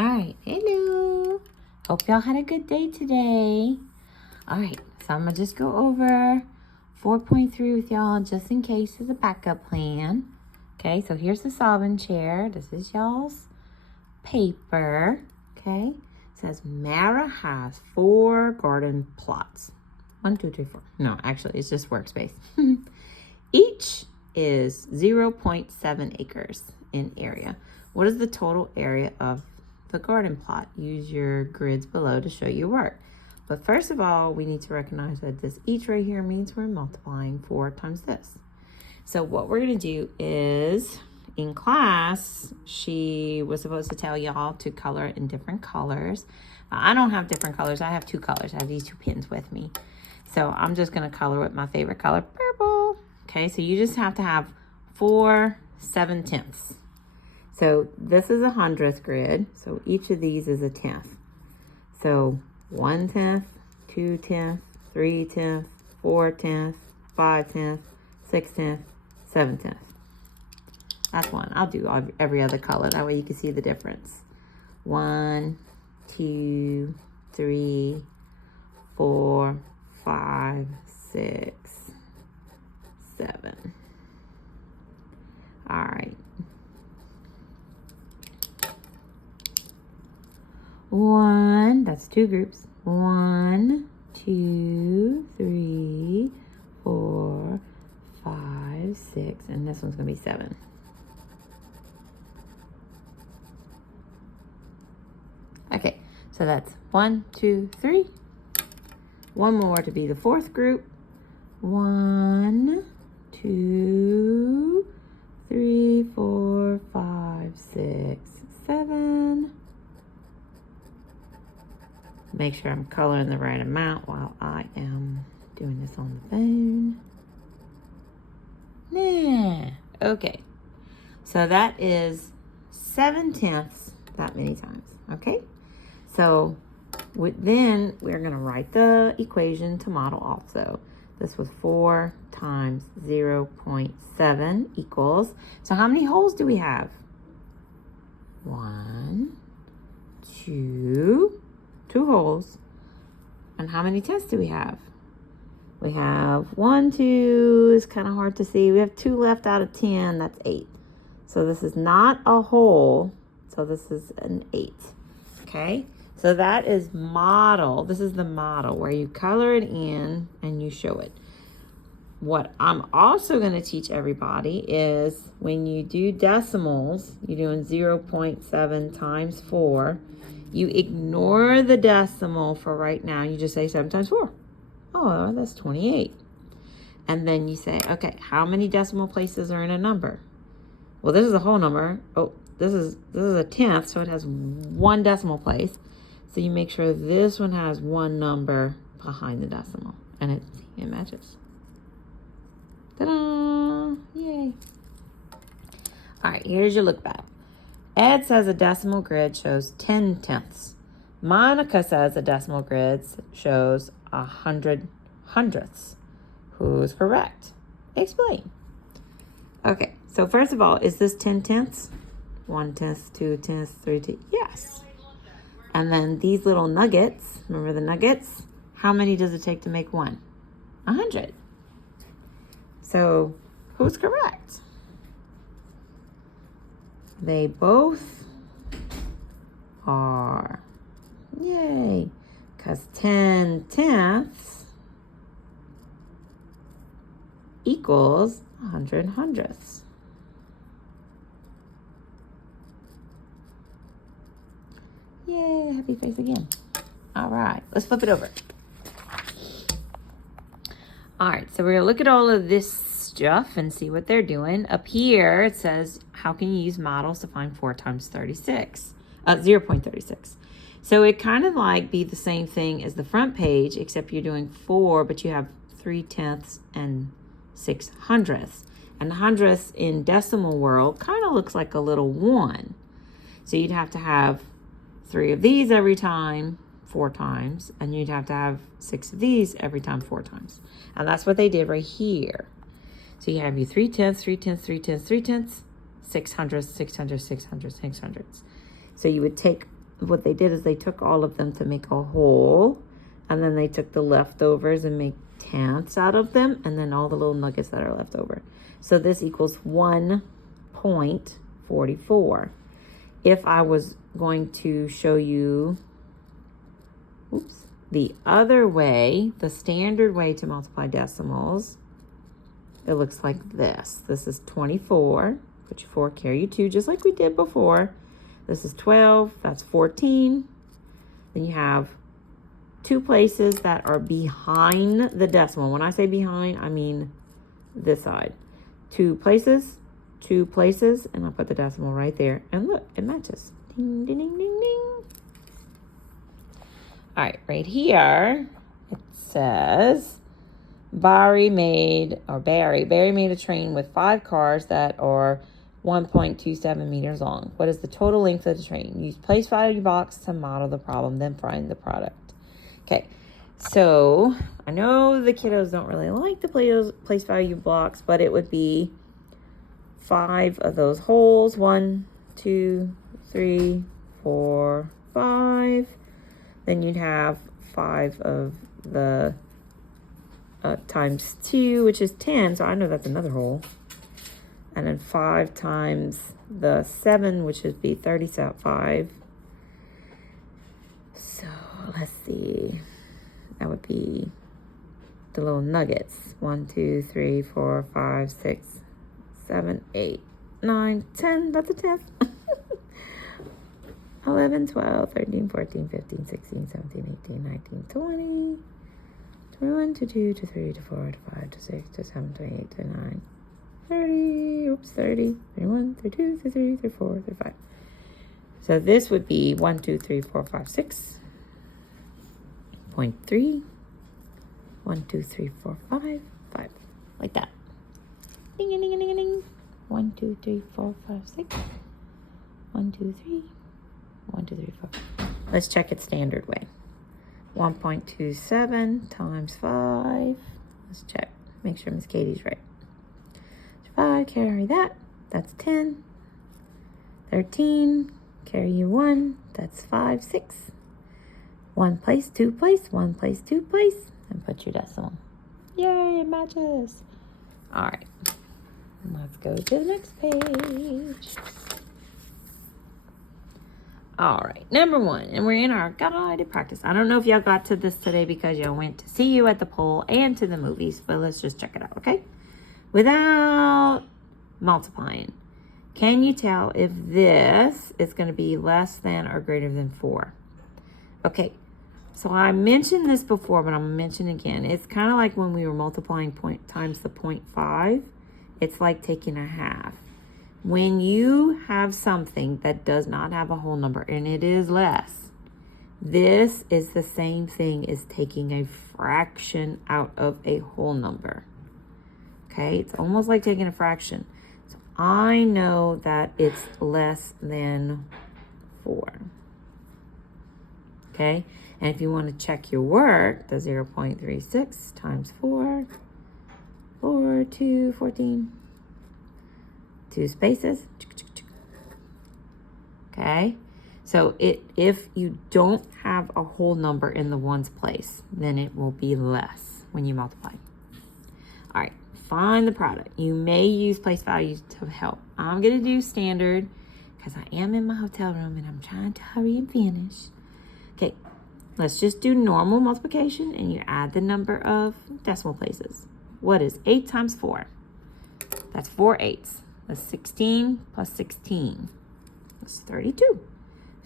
All right, hello. Hope y'all had a good day today. All right, so I'm gonna just go over 4.3 with y'all just in case as a backup plan. Okay, so here's the solving chair. This is y'all's paper. Okay, it says Mara has 4 garden plots. 1, 2, 3, 4. No, actually, it's just workspace. Each is 0.7 acres in area. What is the total area of the garden plot? Use your grids below to show your work. But first of all, we need to recognize that this each right here means we're multiplying 4 times this. So what we're gonna do is, in class, she was supposed to tell y'all to color it in different colors. I don't have different colors, I have 2 colors. I have these 2 pens with me. So I'm just gonna color with my favorite color, purple. Okay, so you just have to have 4 7/10ths. So this is a 100th grid. So each of these is a 10th. So 1/10, 2/10, 3/10, 4/10, 5/10, 6/10, 7/10. That's one. I'll do every other color. That way you can see the difference. 1, 2, 3, 4, 5, 6, 7. All right. 1, that's 2 groups. 1, 2, 3, 4, 5, 6, and this one's gonna be 7. Okay, so that's 1, 2, 3. One more to be the 4th group. 1, 2, 3, 4, 5, 6, 7. Make sure I'm coloring the right amount while I am doing this on the phone. Nah. Okay. So that is 7/10 that many times. Okay. So then we're going to write the equation to model also. This was 4 times 0.7 equals. So how many holes do we have? 1, 2 holes. And how many tenths do we have? We have 1, 2, it's kind of hard to see. We have 2 left out of 10, that's 8. So this is not a hole, so this is an 8, okay? So that is model. This is the model where you color it in and you show it. What I'm also going to teach everybody is when you do decimals, you're doing 0.7 times 4. You ignore the decimal for right now. You just say 7 times 4. Oh, that's 28. And then you say, okay, how many decimal places are in a number? Well, this is a whole number. Oh, this is a 10th, so it has 1 decimal place. So you make sure this one has 1 number behind the decimal, and it matches. Ta-da! Yay! All right, here's your look back. Ed says a decimal grid shows 10 tenths. Monica says a decimal grid shows 100 hundredths. Who's correct? Explain. Okay, so first of all, is this 10 tenths? 1 tenth, 2 tenths, 3 tenths. Yes. And then these little nuggets, remember the nuggets? How many does it take to make 1? 100. So who's correct? They both are. Yay. Because 10 tenths equals 100 hundredths. Yay, happy face again. All right, let's flip it over. All right, so we're gonna look at all of this stuff and see what they're doing. Up here, it says, how can you use models to find 4 times 36? 0.36. So it kind of like be the same thing as the front page, except you're doing 4, but you have 3 tenths and 6 hundredths. And hundredths in decimal world kind of looks like a little 1. So you'd have to have 3 of these every time, 4 times, and you'd have to have 6 of these every time, 4 times. And that's what they did right here. So you have your 3 tenths, 3 tenths, 3 tenths, 3 tenths, 6 hundredths, 6 hundredths, 6 hundredths, 6 hundredths. So you would take what they did is they took all of them to make a whole, and then they took the leftovers and make tenths out of them, and then all the little nuggets that are left over. So this equals 1.44. If I was going to show you, the other way, the standard way to multiply decimals, it looks like this. This is 24. Put your 4, carry your 2, just like we did before. This is 12. That's 14. Then you have 2 places that are behind the decimal. When I say behind, I mean this side. 2 places, and I'll put the decimal right there. And look, it matches. Ding, ding, ding, ding, ding. All right, right here, it says, Barry made a train with 5 cars that are 1.27 meters long. What is the total length of the train? Use place value box to model the problem, then find the product. Okay, so I know the kiddos don't really like the place value blocks, but it would be 5 of those holes. 1, 2, 3, 4, 5. Then you'd have 5 of the times 2, which is 10. So I know that's another hole. And then 5 times the 7, which would be 35. So let's see. That would be the little nuggets. 1, 2, 3, 4, 5, 6, 7, 8, 9, 10. That's a 10th. 11, 12, 13, 14, 15, 16, 17, 18, 19, 20, 21, 22, 23, 24, 25, 26, 27, 28, 29, 30, 30, 31, 32, 33, 34, 35. So this would be 1, 2, 3, 4, 5, 6. 0.3. 1, 2, 3, 4, 5, 5. Like that. Ding, ding, ding, ding, ding. 1, 2, 3, 4, 5, 6. 1, 2, 3. 1, 2, 3, 4. Let's check it standard way. 1.27 times 5. Let's check. Make sure Miss Katie's right. 5, carry that. That's 10. 13, carry your 1. That's 5, 6. 1 place, 2 place, 1 place, 2 place. And put your decimal. Yay, it matches. All right. Let's go to the next page. All right, number 1, and we're in our guided practice. I don't know if y'all got to this today because y'all went to see you at the pool and to the movies, but let's just check it out, okay? Without multiplying, can you tell if this is going to be less than or greater than 4? Okay, so I mentioned this before, but I'm going to mention it again. It's kind of like when we were multiplying times the 0.5. It's like taking a half. When you have something that does not have a whole number and it is less, this is the same thing as taking a fraction out of a whole number. Okay, it's almost like taking a fraction. So I know that it's less than 4. Okay, and if you want to check your work, the 0.36 times 4, 4, 2, 14. 2 spaces. Okay, so if you don't have a whole number in the ones place, then it will be less when you multiply. All right, find the product. You may use place values to help. I'm gonna do standard because I am in my hotel room and I'm trying to hurry and finish. Okay, let's just do normal multiplication and you add the number of decimal places. What is 8 times 4? That's 4 8s. That's 16 plus 16. That's 32.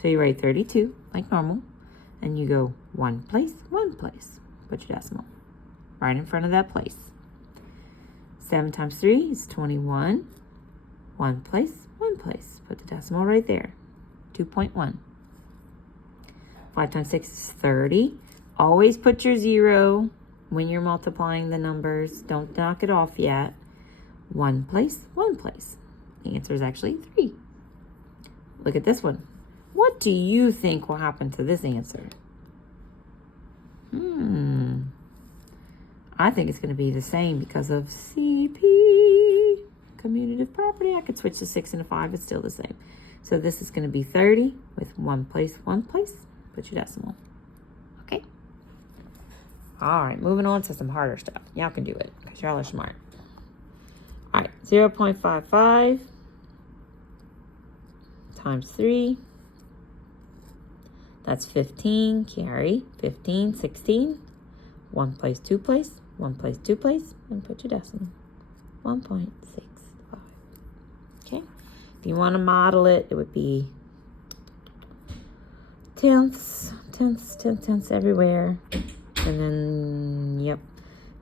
So you write 32 like normal. And you go 1 place, 1 place. Put your decimal right in front of that place. 7 times 3 is 21. 1 place, 1 place. Put the decimal right there. 2.1. 5 times 6 is 30. Always put your 0 when you're multiplying the numbers. Don't knock it off yet. 1 place, 1 place. The answer is actually 3. Look at this one. What do you think will happen to this answer? I think it's going to be the same because of CP, commutative property. I could switch the 6 and a 5. It's still the same. So this is going to be 30 with one place. Put your decimal. Okay. All right, moving on to some harder stuff. Y'all can do it because y'all are smart. All right, 0.55 times 3. That's 15. Carry 15, 16. One place, two place. One place, two place. And put your decimal. 1.65. Okay. If you want to model it, it would be tenths everywhere. And then, yep,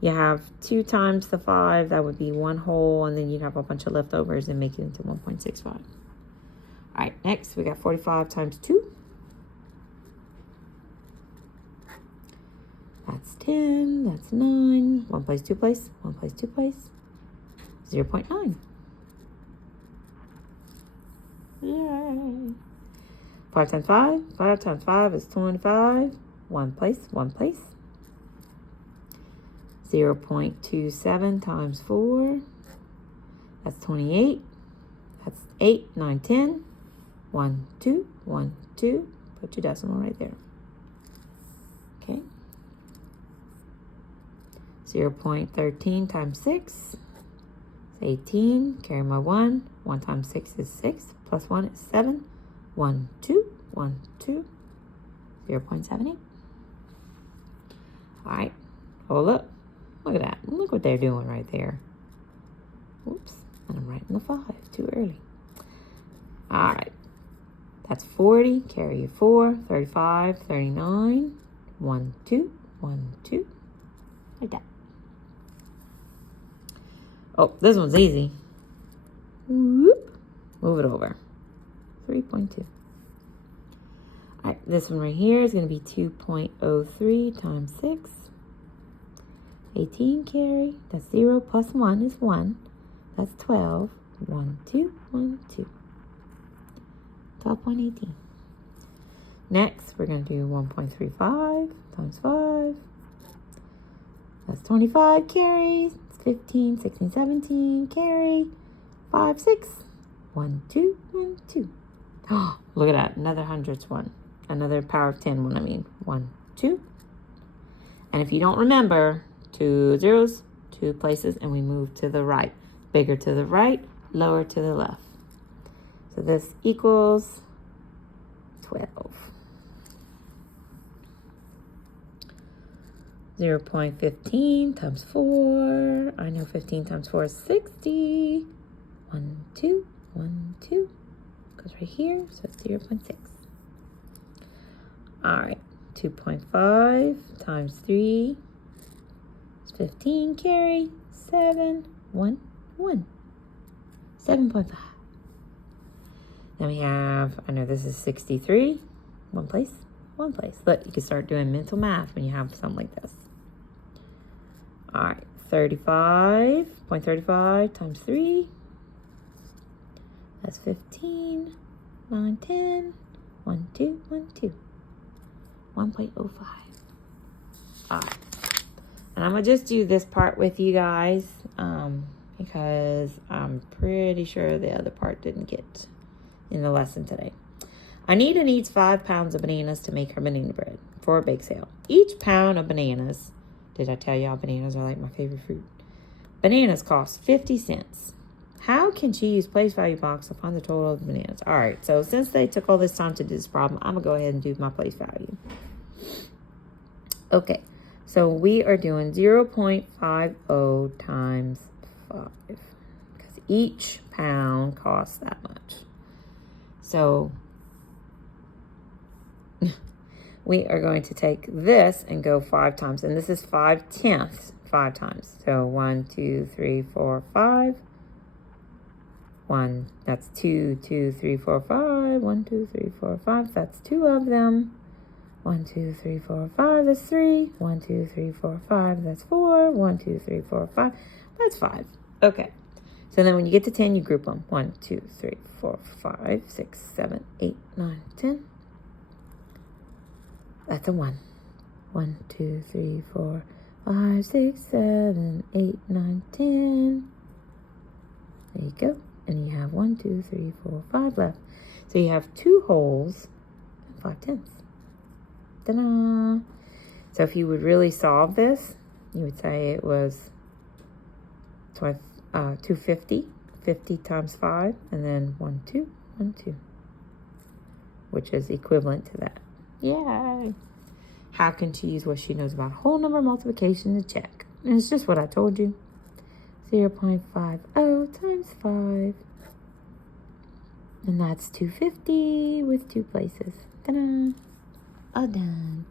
you have 2 times the 5. That would be 1 whole. And then you'd have a bunch of leftovers and make it into 1.65. All right, next we got 45 times 2. That's 10. That's 9. One place, two place. One place, two place. 0.9. Yay. 5 times 5. 5 times 5 is 25. One place, one place. 0.27 times 4. That's 28. That's 8, 9, 10. 1, 2, 1, 2. Put your decimal right there. Okay. 0.13 times 6 is 18. Carry my 1. 1 times 6 is 6. Plus 1 is 7. 1, 2, 1, 2. 0.78. All right. Hold up. Look at that. Look what they're doing right there. Oops. And I'm writing the 5 too early. All right. That's 40. Carry your 4. 35, 39. 1, 2, 1, 2. Like that. Oh, this one's easy. Whoop. Move it over. 3.2. All right, this one right here is going to be 2.03 times 6. 18 carry. That's 0 plus 1 is 1. That's 12. 1, 2, 1, 2. 12.18. Next, we're going to do 1.35 times 5. That's 25 carries. 15, 16, 17, carry, 5, 6, 1, 2, 1, 2. Oh, look at that. Another hundreds one. Another power of 10 one, I mean. 1, 2. And if you don't remember, 2 zeros, 2 places, and we move to the right. Bigger to the right, lower to the left. So this equals 12. 0.15 times 4. I know 15 times 4 is 60. 1, 2, 1, 2. Goes right here, so it's 0.6. All right, 2.5 times 3 is 15. Carry, 7, 1, 1. 7.5. Then we have, I know this is 63. One place, one place. Look, you can start doing mental math when you have something like this. All right, 35.35 times 3. That's 15, 9, 10, 1, 2, 1, 2. 1.05. All right. And I'm going to just do this part with you guys because I'm pretty sure the other part didn't get in the lesson today. Anita needs 5 pounds of bananas to make her banana bread for a bake sale. Each pound of bananas, did I tell y'all bananas are like my favorite fruit? Bananas cost 50 cents. How can she use place value box to find the total of the bananas? All right, so since they took all this time to do this problem, I'm going to go ahead and do my place value. Okay, so we are doing 0.50 times 5 because each pound costs that much. So we are going to take this and go 5 times. And this is 5/10, 5 times. So 1, 2, 3, 4, 5. 1, that's 2, 2, 3, 4, 5. 1, 2, 3, 4, 5. That's 2 of them. 1, 2, 3, 4, 5. That's 3. 1, 2, 3, 4, 5. That's 4. 1, 2, 3, 4, 5. That's 5. Okay. So then when you get to 10, you group them. 1, 2, 3, 4, 5, 6, 7, 8, 9, 10. That's a 1. 1, 2, 3, 4, 5, 6, 7, 8, 9, 10. There you go. And you have 1, 2, 3, 4, 5 left. So you have 2 wholes and 5/10. Ta-da! So if you would really solve this, you would say it was 250. 50 times 5, and then 1, 2, 1, 2, which is equivalent to that. Yay! How can she use what she knows about whole number multiplication to check? And it's just what I told you. 0.50 times 5. And that's 250 with 2 places. Ta-da! All done.